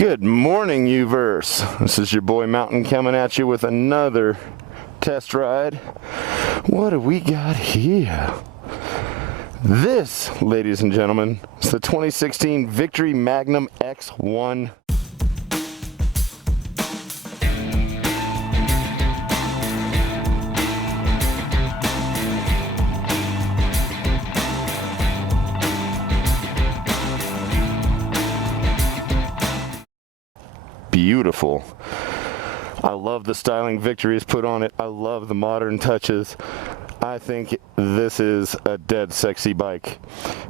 Good morning, Uverse. This is your boy Mountain coming at you with another test ride. What do we got here? This, ladies and gentlemen, is the 2016 Victory Magnum X-1. Beautiful. I love the styling Victory has put on it. I love the modern touches. I think this is a dead sexy bike.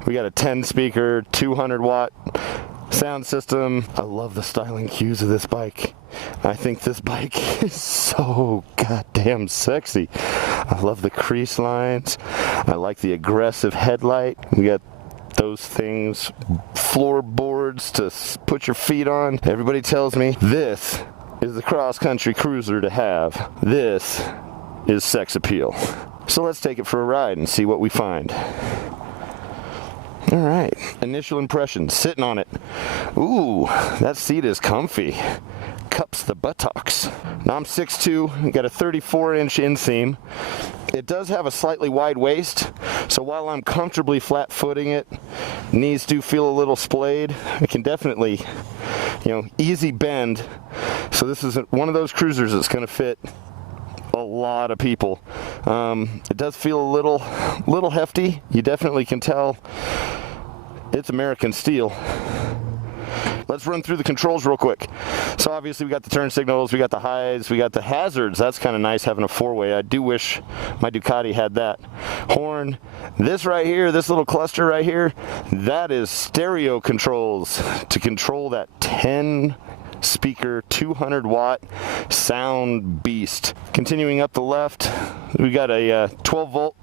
We got a 10 speaker, 200 watt sound system. I love the styling cues of this bike. I think this bike is so goddamn sexy. I love the crease lines. I like the aggressive headlight. We got those things, floorboards to put your feet on. Everybody tells me this is the cross-country cruiser to have. This is sex appeal. So let's take it for a ride and see what we find. All right, initial impressions, sitting on it. Ooh, that seat is comfy. Cups the buttocks. Now I'm 6'2", got a 34-inch inseam. It does have a slightly wide waist, so while I'm comfortably flat-footing it, knees do feel a little splayed. I can definitely, easy bend. So this is one of those cruisers that's going to fit a lot of people. It does feel a little hefty. You definitely can tell it's American steel. Let's run through the controls real quick. So obviously we got the turn signals, we got the highs, we got the hazards. That's kind of nice having a four-way. I do wish my Ducati had that. Horn. This right here, this little cluster right here, that is stereo controls to control that 10 speaker 200 watt sound beast. Continuing up the left, we got a 12 volt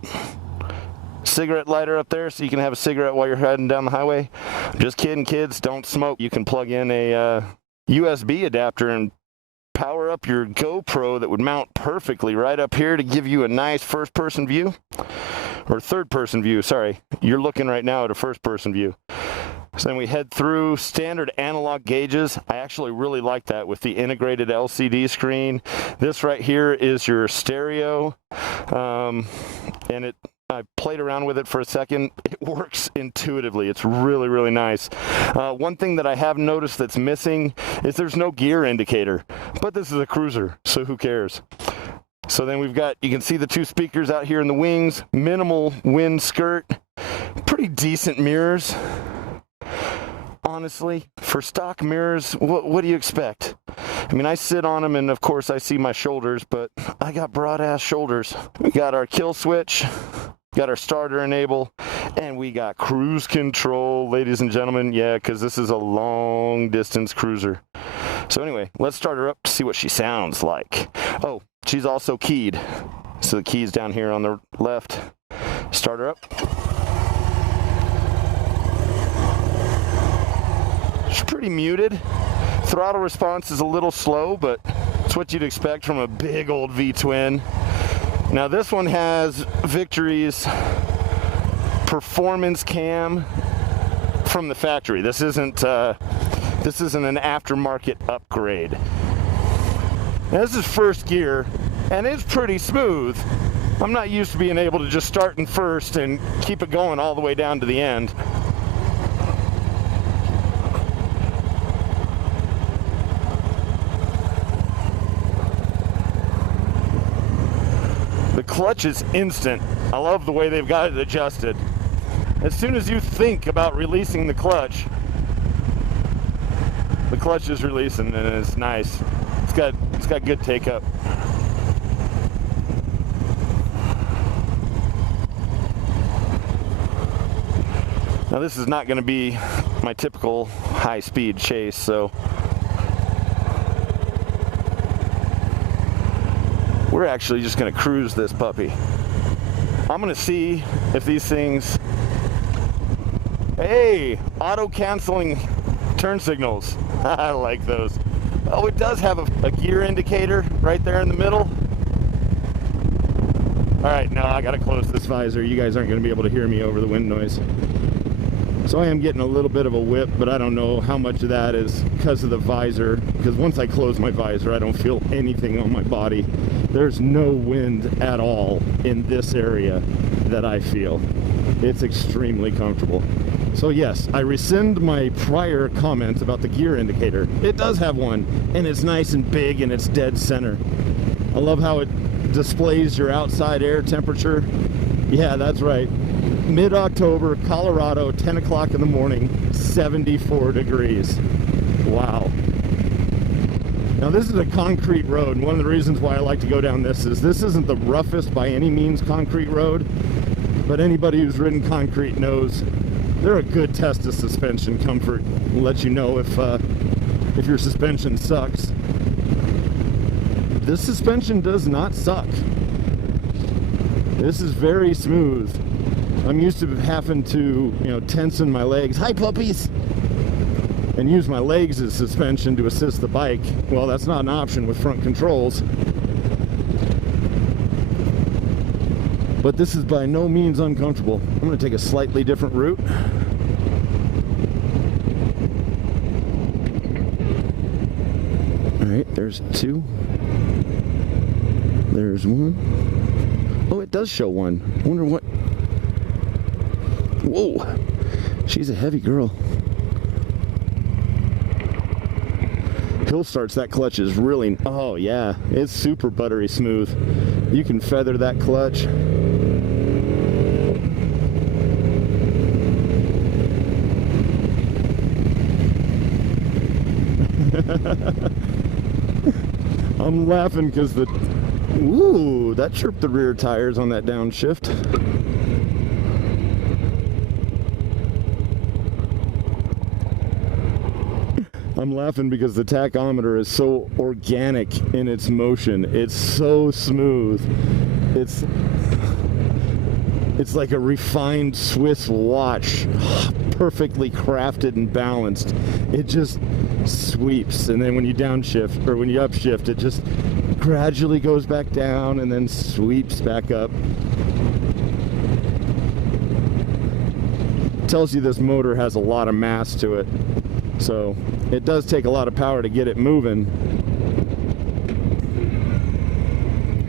cigarette lighter up there so you can have a cigarette while you're heading down the highway. Just kidding, kids, don't smoke. You can plug in a USB adapter and power up your GoPro that would mount perfectly right up here to give you a nice first-person view, or third-person view, sorry. You're looking right now at a first-person view. So then we head through standard analog gauges. I actually really like that with the integrated LCD screen. This right here is your stereo, and I played around with it for a second. It works intuitively. It's really, really nice. One thing that I have noticed that's missing is there's no gear indicator, but this is a cruiser, so who cares? So then we've got, you can see the two speakers out here in the wings, minimal wind skirt, pretty decent mirrors. Honestly, for stock mirrors, what do you expect? I mean, I sit on them and of course I see my shoulders, but I got broad ass shoulders. We got our kill switch, got our starter enable, and we got cruise control, ladies and gentlemen. Yeah, because this is a long distance cruiser. So anyway, let's start her up to see what she sounds like. Oh, she's also keyed. So the key's down here on the left. Start her up. She's pretty muted. Throttle response is a little slow, but it's what you'd expect from a big old V-twin. Now this one has Victory's performance cam from the factory. This isn't an aftermarket upgrade. Now this is first gear, and it's pretty smooth. I'm not used to being able to just start in first and keep it going all the way down to the end. The clutch is instant. I love the way they've got it adjusted. As soon as you think about releasing the clutch is releasing, and it's nice. It's got good take up. Now this is not going to be my typical high-speed chase, so we're actually just going to cruise this puppy. I'm going to see if these things... Hey, auto-canceling turn signals. I like those. Oh, it does have a gear indicator right there in the middle. All right, now I got to close this visor. You guys aren't going to be able to hear me over the wind noise. So I am getting a little bit of a whip, but I don't know how much of that is because of the visor, because once I close my visor, I don't feel anything on my body. There's no wind at all in this area that I feel. It's extremely comfortable. So yes, I rescind my prior comments about the gear indicator. It does have one, and it's nice and big, and it's dead center. I love how it displays your outside air temperature. Yeah, that's right. Mid-October, Colorado, 10 o'clock in the morning, 74 degrees. Wow. Now this is a concrete road, and one of the reasons why I like to go down this is this isn't the roughest by any means concrete road, but anybody who's ridden concrete knows they're a good test of suspension comfort. It'll let you know if your suspension sucks. This suspension does not suck. This is very smooth. I'm used to having to, tension my legs. Hi, puppies! And use my legs as suspension to assist the bike. Well, that's not an option with front controls. But this is by no means uncomfortable. I'm going to take a slightly different route. All right, there's 2. There's 1. Oh, it does show 1. I wonder what... Whoa, she's a heavy girl. Hill starts, that clutch is really, oh yeah, it's super buttery smooth. You can feather that clutch. I'm laughing because ooh, that chirped the rear tires on that downshift. I'm laughing because the tachometer is so organic in its motion. It's so smooth. It's like a refined Swiss watch, perfectly crafted and balanced. It just sweeps, and then when you downshift, or when you upshift, it just gradually goes back down and then sweeps back up. Tells you this motor has a lot of mass to it. So it does take a lot of power to get it moving.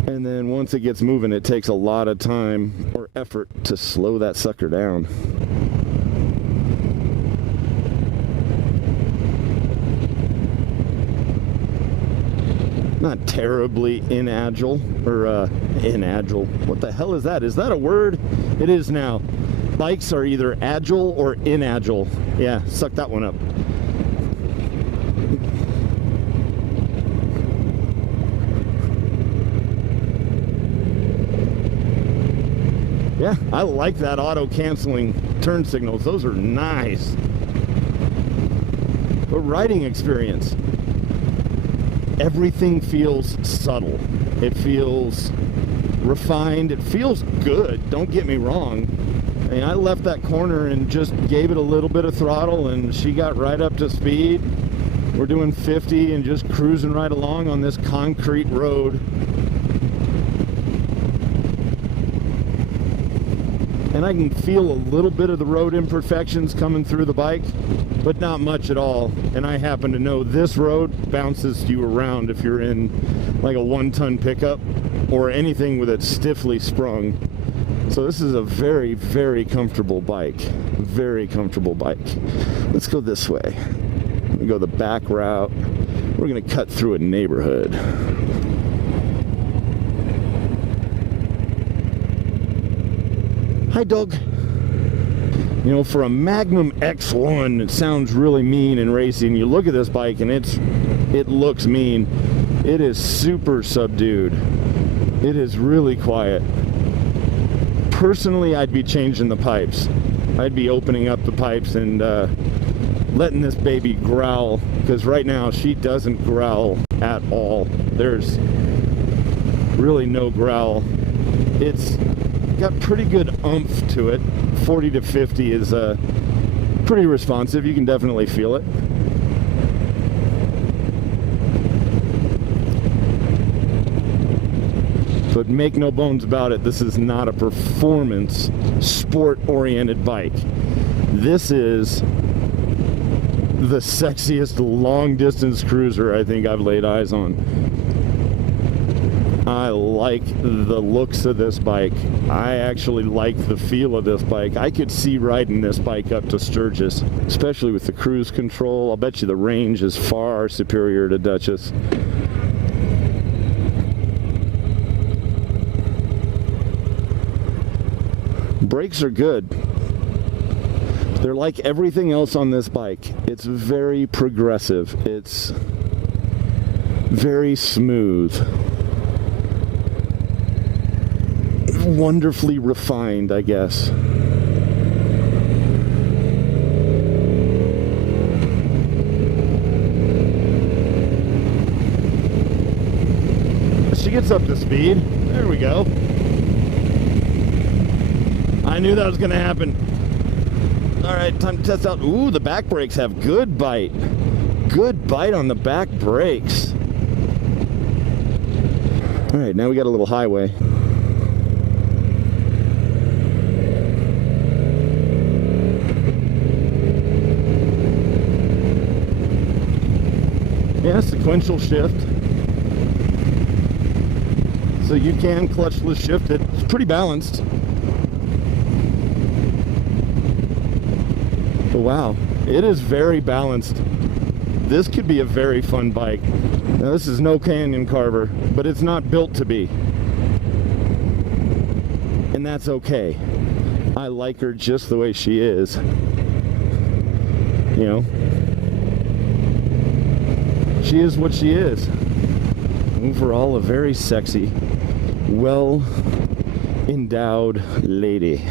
And then once it gets moving, it takes a lot of time or effort to slow that sucker down. Not terribly inagile, or inagile. What the hell is that? Is that a word? It is now. Bikes are either agile or inagile. Yeah, suck that one up. Yeah, I like that auto-canceling turn signals. Those are nice. But riding experience. Everything feels subtle. It feels refined. It feels good. Don't get me wrong. I mean, I left that corner and just gave it a little bit of throttle, and she got right up to speed. We're doing 50 and just cruising right along on this concrete road. And I can feel a little bit of the road imperfections coming through the bike, but not much at all. And I happen to know this road bounces you around if you're in like a 1-ton pickup or anything with it stiffly sprung. So this is a very, very comfortable bike. Very comfortable bike. Let's go this way. We go the back route. We're gonna cut through a neighborhood. Hi, dog. You know, for a Magnum X-1, it sounds really mean and racy. And you look at this bike and it looks mean. It is super subdued. It is really quiet. Personally, I'd be changing the pipes. I'd be opening up the pipes and letting this baby growl, because right now she doesn't growl at all. There's really no growl. It's got pretty good oomph to it. 40 to 50 is pretty responsive. You can definitely feel it. But make no bones about it, this is not a performance, sport-oriented bike. This is the sexiest long-distance cruiser I think I've laid eyes on. I like the looks of this bike. I actually like the feel of this bike. I could see riding this bike up to Sturgis, especially with the cruise control. I'll bet you the range is far superior to Duchess. Brakes are good. They're like everything else on this bike. It's very progressive. It's very smooth. Wonderfully refined, I guess. She gets up to speed. There we go. I knew that was going to happen. All right, time to test out. Ooh, the back brakes have good bite. Good bite on the back brakes. All right, now we got a little highway. Yeah, sequential shift. So you can clutchless shift it. It's pretty balanced. But wow, it is very balanced. This could be a very fun bike. Now this is no canyon carver, but it's not built to be. And that's okay. I like her just the way she is. You know, she is what she is. Overall, a very sexy, well endowed lady.